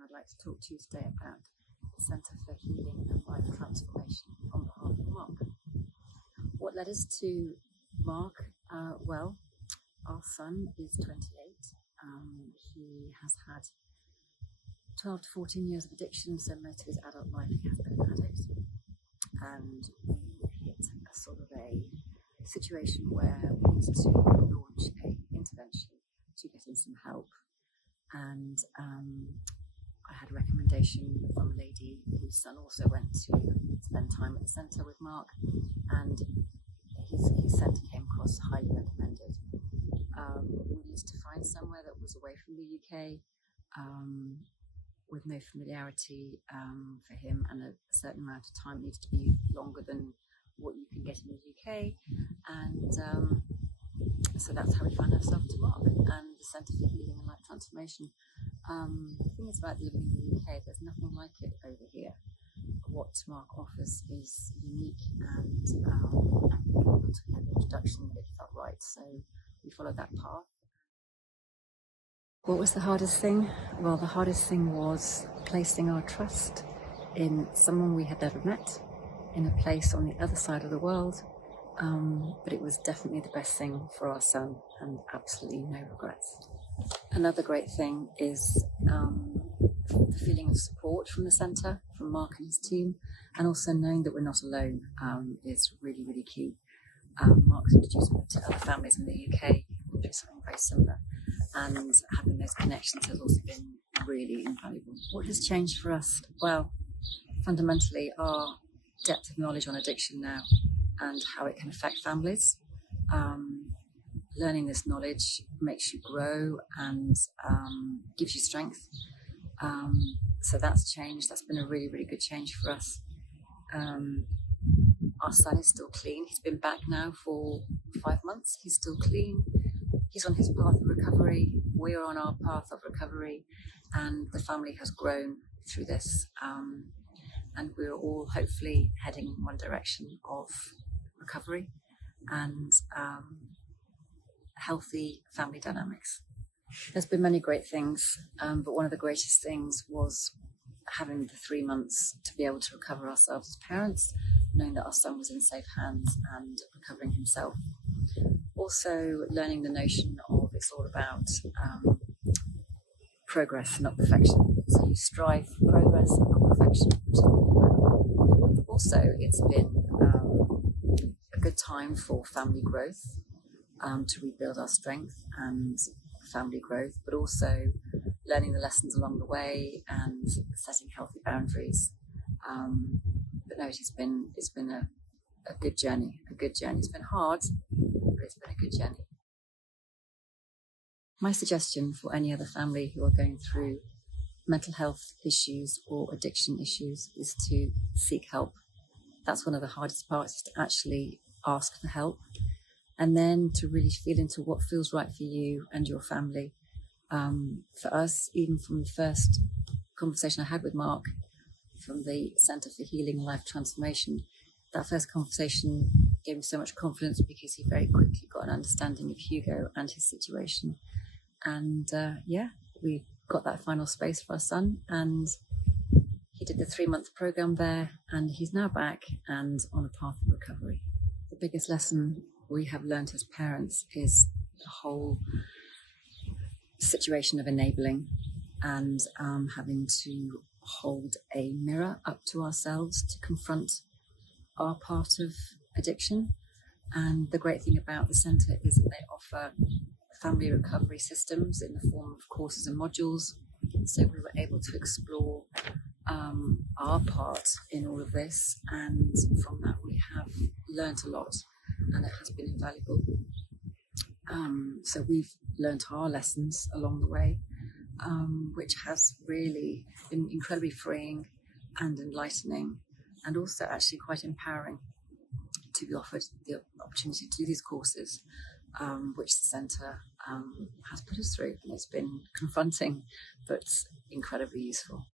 and I'd like to talk to you today about the Centre for Healing and Life Transformation on behalf of Mark. What led us to Mark? Well, our son is 28. He has had 12 to 14 years of addiction, so most of his adult life he has been an addict. And we hit a sort of a situation where we needed to launch an intervention to get him some help. And I had a recommendation from a lady whose son also went to spend time at the centre with Mark, and his centre came across highly recommended. We needed to find somewhere that was away from the UK, with no familiarity for him, and a certain amount of time needed to be longer than what you can get in the UK. And so that's how we found ourselves to Mark and the Centre for Healing and Life Transformation. The thing is about living in the UK, there's nothing like it over here. What Mark offers is unique, and to get the introduction, it felt right, so we followed that path. What was the hardest thing? Well, the hardest thing was placing our trust in someone we had never met, in a place on the other side of the world, but it was definitely the best thing for our son, and absolutely no regrets. Another great thing is the feeling of support from the centre, from Mark and his team, and also knowing that we're not alone is really, really key. Mark's introduced me to other families in the UK who do something very similar, and having those connections has also been really invaluable. What has changed for us? Well, fundamentally, our depth of knowledge on addiction now and how it can affect families. Learning this knowledge makes you grow and gives you strength. So that's changed. That's been a really, really good change for us. Our son is still clean. He's been back now for 5 months. He's still clean. He's on his path of recovery. We're on our path of recovery, and the family has grown through this. And we're all hopefully heading in one direction of recovery and healthy family dynamics. There's been many great things, but one of the greatest things was having the 3 months to be able to recover ourselves as parents, knowing that our son was in safe hands and recovering himself. Also learning the notion of it's all about progress, not perfection. So you strive for progress, not perfection, which is really. Also, it's been a good time for family growth, to rebuild our strength and family growth, but also learning the lessons along the way and setting healthy boundaries. But no, it's been a good journey, It's been hard, but it's been a good journey. My suggestion for any other family who are going through mental health issues or addiction issues is to seek help. That's one of the hardest parts, is to actually ask for help, and then to really feel into what feels right for you and your family. For us, even from the first conversation I had with Mark from the Centre for Healing and Life Transformation, that first conversation gave me so much confidence because he very quickly got an understanding of Hugo and his situation. And we got that final space for our son, and he did the 3-month program there, and he's now back and on a path of recovery. The biggest lesson we have learned as parents is the whole situation of enabling and having to hold a mirror up to ourselves to confront our part of addiction. And the great thing about the centre is that they offer family recovery systems in the form of courses and modules. So we were able to explore our part in all of this, and from that we have learnt a lot, and it has been invaluable. So we've learnt our lessons along the way, which has really been incredibly freeing and enlightening, and also actually quite empowering to be offered the opportunity to do these courses, which the centre has put us through. And it's been confronting, but incredibly useful.